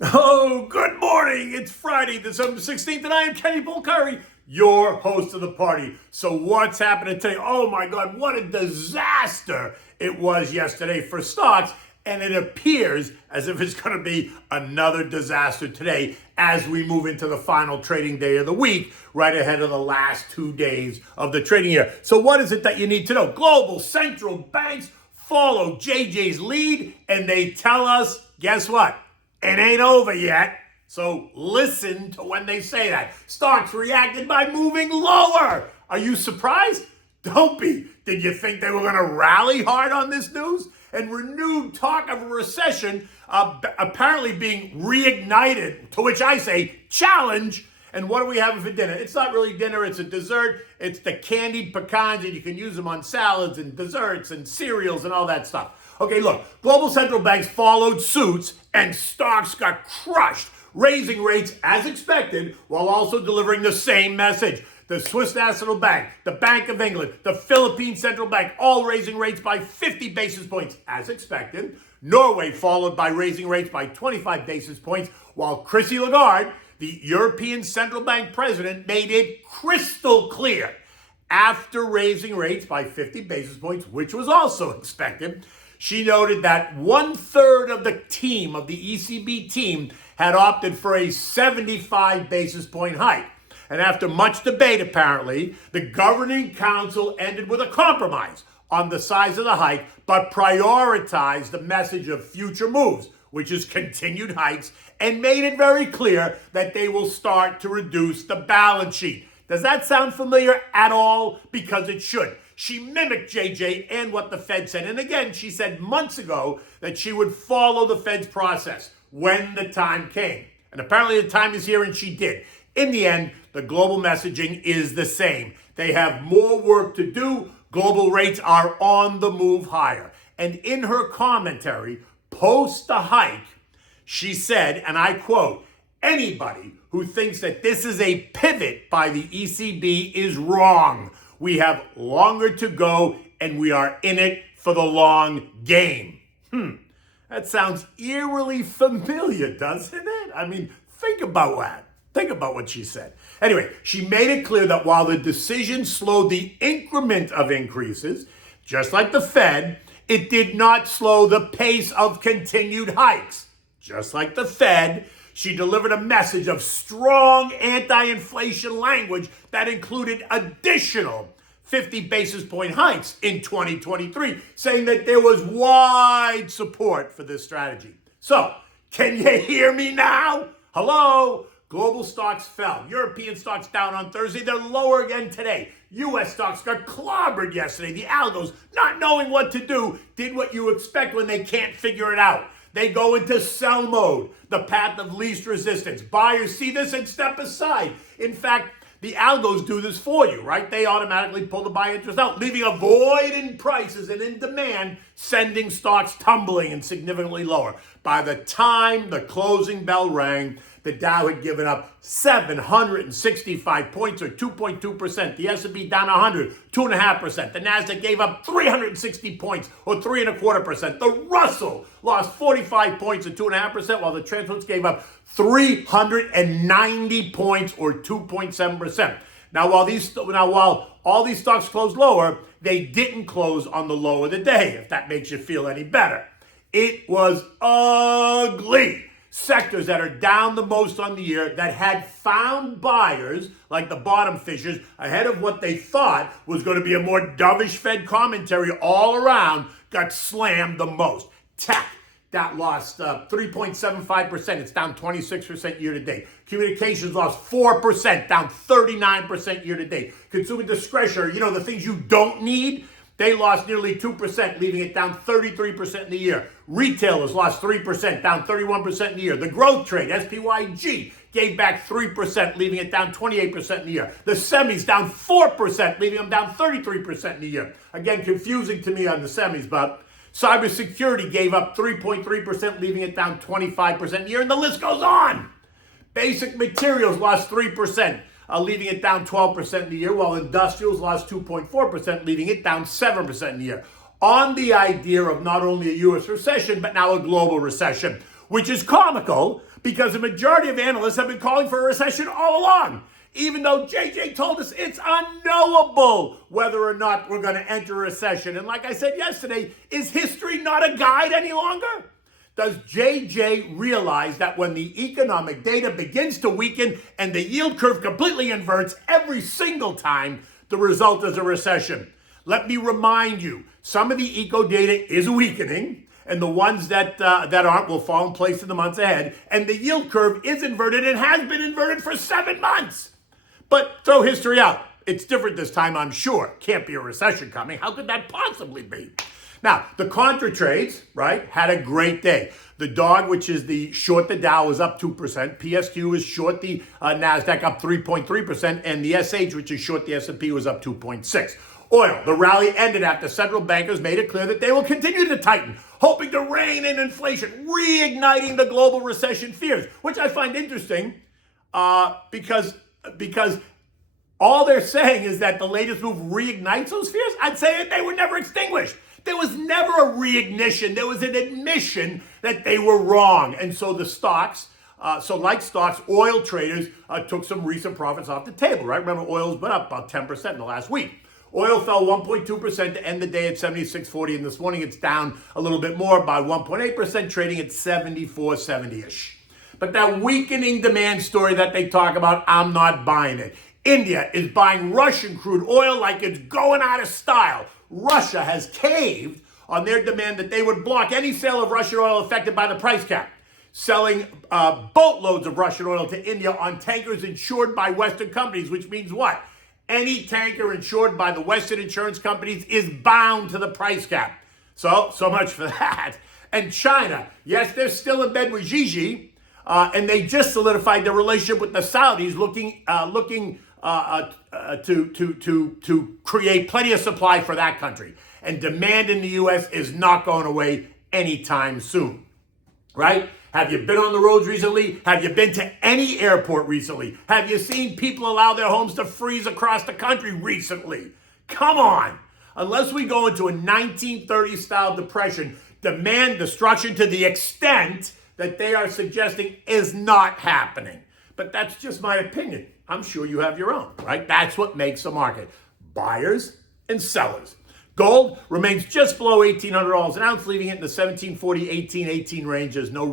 Oh, good morning. It's Friday, December 16th, and I am Kenny Bulkari, your host of the party. So what's happening today? Oh my God, what a disaster it was yesterday for stocks. And it appears as if it's going to be another disaster today as we move into the final trading day of the week, right ahead of the last 2 days of the trading year. So what is it that you need to know? Global central banks follow JJ's lead, and they tell us, guess what? It ain't over yet. So listen to when they say that. Stocks reacted by moving lower. Are you surprised? Don't be. Did you think they were going to rally hard on this news? And renewed talk of a recession apparently being reignited, to which I say, challenge. And what are we having for dinner? It's not really dinner, it's a dessert. It's the Candied Pecans, and you can use them on salads and desserts and cereals and all that stuff. Okay, look, global central banks followed suit and stocks got crushed, raising rates as expected while also delivering the same message. The Swiss National Bank, the Bank of England, the Philippine Central Bank, all raising rates by 50 basis points as expected. Norway followed by raising rates by 25 basis points, while Christine Lagarde, the European Central Bank president, made it crystal clear after raising rates by 50 basis points, which was also expected. She noted that 1/3 of the team, of the ECB team, had opted for a 75 basis point hike. And after much debate, apparently, the governing council ended with a compromise on the size of the hike, but prioritized the message of future moves, which is continued hikes, and made it very clear that they will start to reduce the balance sheet. Does that sound familiar at all? Because it should. She mimicked JJ and what the Fed said. And again, she said months ago that she would follow the Fed's process when the time came. And apparently the time is here, and she did. In the end, the global messaging is the same. They have more work to do. Global rates are on the move higher. And in her commentary, post the hike, she said, and I quote, "Anybody who thinks that this is a pivot by the ECB is wrong. We have longer to go, and we are in it for the long game." That sounds eerily familiar, doesn't it? I mean, think about that. Think about what she said. Anyway, she made it clear that while the decision slowed the increment of increases, just like the Fed, it did not slow the pace of continued hikes. Just like the Fed, she delivered a message of strong anti-inflation language that included additional 50 basis point hikes in 2023, saying that there was wide support for this strategy. So, can you hear me now? Hello? Global stocks fell. European stocks down on Thursday. They're lower again today. U.S. stocks got clobbered yesterday. The algos, not knowing what to do, did what you expect when they can't figure it out. They go into sell mode, the path of least resistance. Buyers see this and step aside. In fact, the algos do this for you, right? They automatically pull the buy interest out, leaving a void in prices and in demand, sending stocks tumbling and significantly lower. By the time the closing bell rang, the Dow had given up 765 points, or 2.2%. The S&P down 100, 2.5%. The Nasdaq gave up 360 points, or 3.25%. The Russell lost 45 points, or 2.5%, while the Transfers gave up 390 points, or 2.7%. Now, while all these stocks closed lower, they didn't close on the low of the day, if that makes you feel any better. It was ugly. Sectors that are down the most on the year, that had found buyers, like the bottom fishers, ahead of what they thought was going to be a more dovish Fed commentary all around, got slammed the most. Tech, that lost 3.75%. It's down 26% year to date. Communications lost 4%, down 39% year to date. Consumer discretionary, the things you don't need, they lost nearly 2%, leaving it down 33% in the year. Retailers lost 3%, down 31% in the year. The growth trade, SPYG, gave back 3%, leaving it down 28% in the year. The semis down 4%, leaving them down 33% in the year. Again, confusing to me on the semis, but cybersecurity gave up 3.3%, leaving it down 25% in the year, and the list goes on. Basic materials lost 3%. Leaving it down 12% in the year, while industrials lost 2.4%, leaving it down 7% in the year. On the idea of not only a U.S. recession, but now a global recession. which is comical because the majority of analysts have been calling for a recession all along, even though JJ told us it's unknowable whether or not we're going to enter a recession. And like I said yesterday, is history not a guide any longer? Does JJ realize that when the economic data begins to weaken and the yield curve completely inverts every single time, the result is a recession? Let me remind you, some of the eco data is weakening, and the ones that aren't will fall in place in the months ahead. And the yield curve is inverted and has been inverted for 7 months. But throw history out. It's different this time, I'm sure. Can't be a recession coming. How could that possibly be? Now, the contra trades, right, had a great day. The dog, which is the short the Dow, was up 2%. PSQ is short the NASDAQ, up 3.3%. And the SH, which is short the S&P, was up 2.6%. Oil, the rally ended after central bankers made it clear that they will continue to tighten, hoping to rein in inflation, reigniting the global recession fears, which I find interesting because all they're saying is that the latest move reignites those fears. I'd say that they were never extinguished. There was never a reignition. There was an admission that they were wrong. And so the stocks, like stocks, oil traders took some recent profits off the table, right? Remember, oil's been up about 10% in the last week. Oil fell 1.2% to end the day at 76.40, and this morning it's down a little bit more by 1.8%, trading at 74.70-ish. But that weakening demand story that they talk about, I'm not buying it. India is buying Russian crude oil like it's going out of style. Russia has caved on their demand that they would block any sale of Russian oil affected by the price cap, selling boatloads of Russian oil to India on tankers insured by Western companies, which means what? Any tanker insured by the Western insurance companies is bound to the price cap. So much for that. And China, yes, they're still in bed with Xi, and they just solidified their relationship with the Saudis, looking to create plenty of supply for that country. And demand in the U.S. is not going away anytime soon, right? Have you been on the roads recently? Have you been to any airport recently? Have you seen people allow their homes to freeze across the country recently? Come on. Unless we go into a 1930s style depression, demand destruction to the extent that they are suggesting is not happening. But that's just my opinion. I'm sure you have your own, right? That's what makes a market. Buyers and sellers. Gold remains just below $1,800 an ounce, leaving it in the 1740, 1818 range. There was no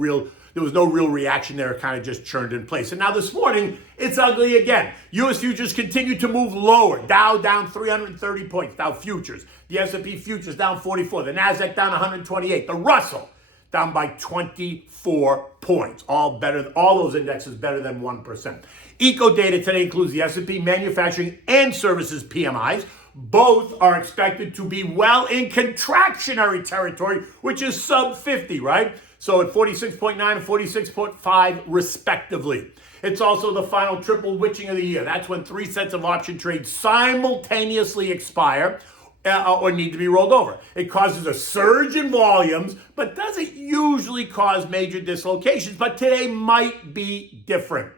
real reaction there. It kind of just churned in place. And now this morning, it's ugly again. U.S. futures continue to move lower. Dow down 330 points. Dow futures. The S&P futures down 44. The NASDAQ down 128. The Russell down by 24 points. All those indexes better than 1%. Eco data today includes the S&P manufacturing and services PMIs. Both are expected to be well in contractionary territory, which is sub 50, right? So at 46.9 and 46.5 respectively. It's also the final triple witching of the year. That's when 3 sets of option trades simultaneously expire or need to be rolled over. It causes a surge in volumes, but doesn't usually cause major dislocations. But today might be different.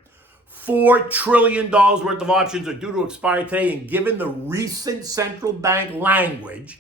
$4 trillion worth of options are due to expire today, and given the recent central bank language,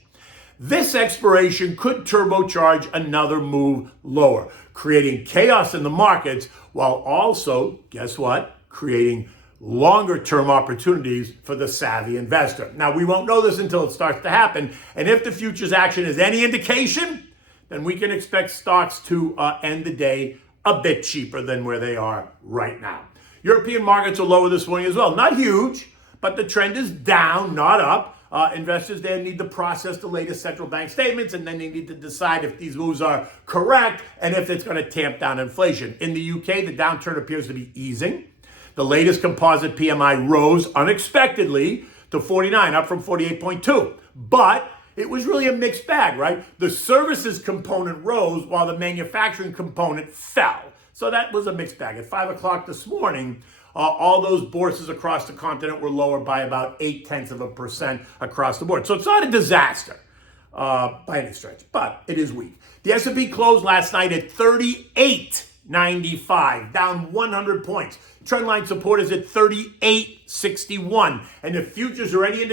this expiration could turbocharge another move lower, creating chaos in the markets while also, guess what, creating longer-term opportunities for the savvy investor. Now, we won't know this until it starts to happen, and if the futures action is any indication, then we can expect stocks to end the day a bit cheaper than where they are right now. European markets are lower this morning as well. Not huge, but the trend is down, not up. Investors there need to process the latest central bank statements, and then they need to decide if these moves are correct and if it's going to tamp down inflation. In the UK, the downturn appears to be easing. The latest composite PMI rose unexpectedly to 49, up from 48.2. But it was really a mixed bag, right? The services component rose while the manufacturing component fell. So that was a mixed bag. At 5 o'clock this morning, all those bourses across the continent were lower by about 0.8% across the board. So it's not a disaster by any stretch, but it is weak. The S&P closed last night at 38.95, down 100 points. Trendline support is at 38.61. And if futures are any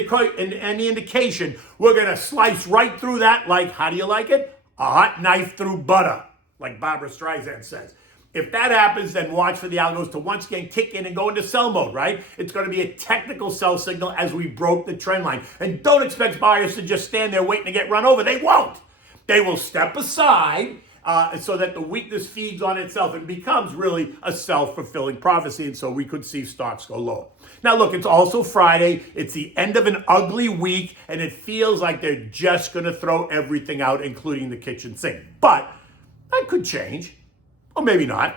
indication, we're going to slice right through that like, how do you like it? A hot knife through butter, like Barbara Streisand says. If that happens, then watch for the algos to once again kick in and go into sell mode, right? It's going to be a technical sell signal as we broke the trend line. And don't expect buyers to just stand there waiting to get run over. They won't. They will step aside so that the weakness feeds on itself and becomes really a self-fulfilling prophecy. And so we could see stocks go lower. Now, look, it's also Friday. It's the end of an ugly week, and it feels like they're just going to throw everything out, including the kitchen sink. But that could change. Or maybe not.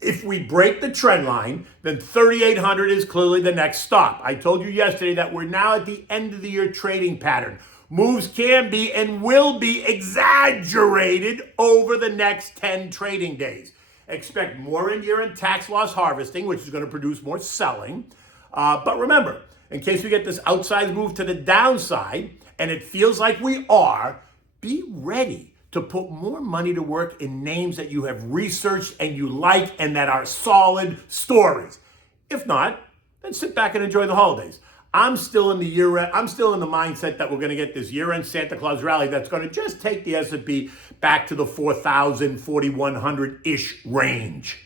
If we break the trend line, then 3,800 is clearly the next stop. I told you yesterday that we're now at the end of the year trading pattern. Moves can be and will be exaggerated over the next 10 trading days. Expect more in year-end tax loss harvesting, which is going to produce more selling. But remember, in case we get this outsized move to the downside, and it feels like we are, be ready to put more money to work in names that you have researched and you like and that are solid stories. If not, then sit back and enjoy the holidays. I'm still in the mindset that we're going to get this year-end Santa Claus rally that's going to just take the S&P back to the 4,000, 4,100-ish range.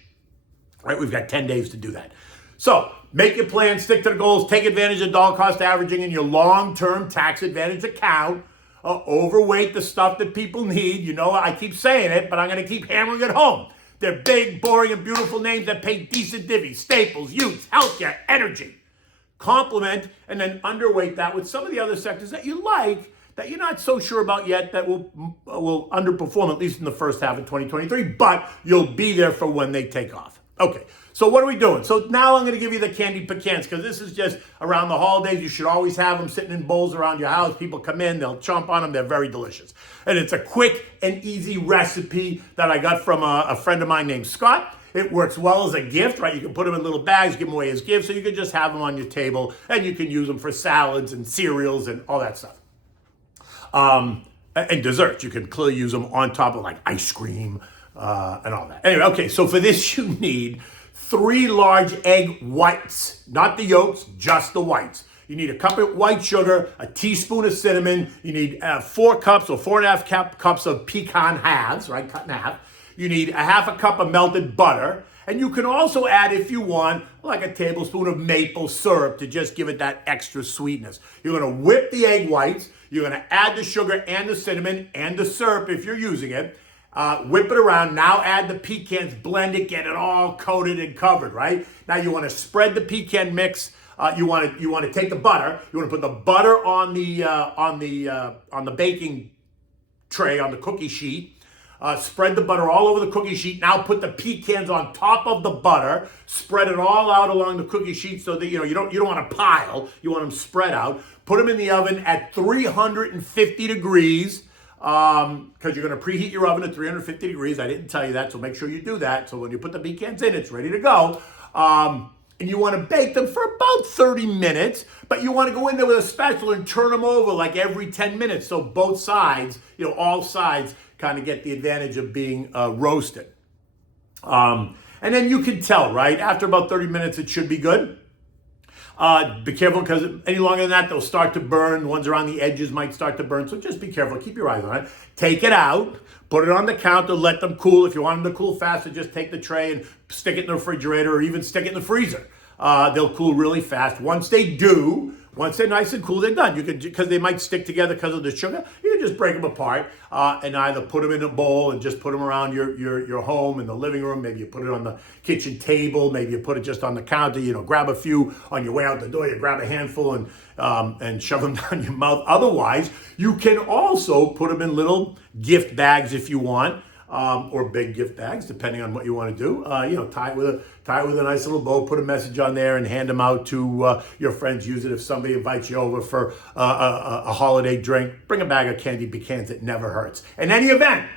Right? We've got 10 days to do that. So make your plan, stick to the goals, take advantage of dollar cost averaging in your long-term tax advantage account. Overweight the stuff that people need. You know, I keep saying it, but I'm going to keep hammering it home. They're big, boring, and beautiful names that pay decent divvies. Staples, youth, healthcare, energy. Complement and then underweight that with some of the other sectors that you like, that you're not so sure about yet, that will underperform, at least in the first half of 2023, but you'll be there for when they take off. Okay, so what are we doing? So now I'm going to give you the Candied Pecans, because this is just around the holidays. You should always have them sitting in bowls around your house. People come in, they'll chomp on them. They're very delicious. And it's a quick and easy recipe that I got from a friend of mine named Scott. It works well as a gift, right? You can put them in little bags, give them away as gifts, so you can just have them on your table, and you can use them for salads and cereals and all that stuff. And desserts. You can clearly use them on top of like ice cream and all that. Anyway, okay, so for this you need 3 large egg whites, not the yolks, just the whites. You need a cup of white sugar, a teaspoon of cinnamon. You need 4 cups or 4.5 cups of pecan halves, right, cut in half. You need a half a cup of melted butter. And you can also add, if you want, like a tablespoon of maple syrup to just give it that extra sweetness. You're going to whip the egg whites. You're going to add the sugar and the cinnamon and the syrup if you're using it. Whip it around. Now add the pecans, blend it, get it all coated and covered, right? Now you want to spread the pecan mix. You want to take the butter. You want to put the butter on the baking tray, on the cookie sheet. Spread the butter all over the cookie sheet. Now put the pecans on top of the butter. Spread it all out along the cookie sheet so that you don't want a pile. You want them spread out. Put them in the oven at 350 degrees because you're going to preheat your oven at 350 degrees. I didn't tell you that, so make sure you do that. So when you put the pecans in, it's ready to go. And you want to bake them for about 30 minutes, but you want to go in there with a spatula and turn them over like every 10 minutes. So both sides, all sides kind of get the advantage of being roasted. And then you can tell, right? After about 30 minutes, it should be good. Be careful because any longer than that, they'll start to burn. The ones around the edges might start to burn. So just be careful. Keep your eyes on it. Take it out. Put it on the counter. Let them cool. If you want them to cool faster, just take the tray and stick it in the refrigerator or even stick it in the freezer. They'll cool really fast. Once they're nice and cool, they're done. You can, because they might stick together because of the sugar, you can just break them apart and either put them in a bowl and just put them around your home in the living room. Maybe you put it on the kitchen table. Maybe you put it just on the counter. Grab a few on your way out the door. You grab a handful and shove them down your mouth. Otherwise, you can also put them in little gift bags if you want. Or big gift bags, depending on what you want to do. Tie it with a nice little bow, put a message on there, and hand them out to your friends. Use it if somebody invites you over for a holiday drink. Bring a bag of Candied Pecans. It never hurts. In any event,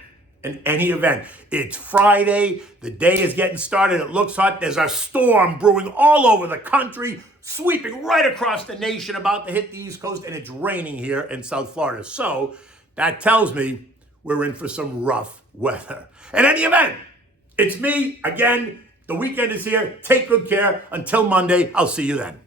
it's Friday. The day is getting started. It looks hot. There's a storm brewing all over the country, sweeping right across the nation, about to hit the East Coast, and it's raining here in South Florida. So that tells me we're in for some rough weather. In any event, it's me again. The weekend is here. Take good care. Until Monday, I'll see you then.